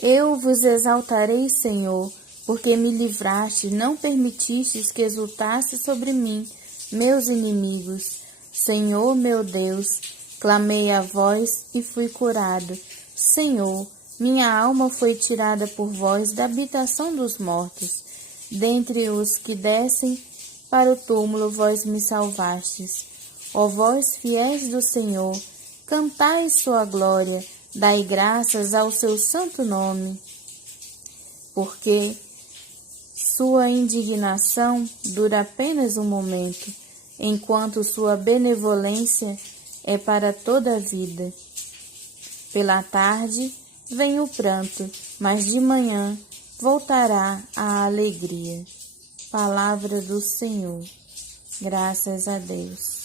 Eu vos exaltarei, Senhor, porque me livraste, não permitistes que exultasse sobre mim meus inimigos. Senhor meu Deus, clamei a vós e fui curado. Senhor, minha alma foi tirada por vós da habitação dos mortos. Dentre os que descem para o túmulo, vós me salvastes. Ó vós, fiéis do Senhor, cantai sua glória, dai graças ao seu santo nome. Porque sua indignação dura apenas um momento, enquanto sua benevolência é para toda a vida. Pela tarde vem o pranto, mas de manhã voltará a alegria. Palavra do Senhor. Graças a Deus.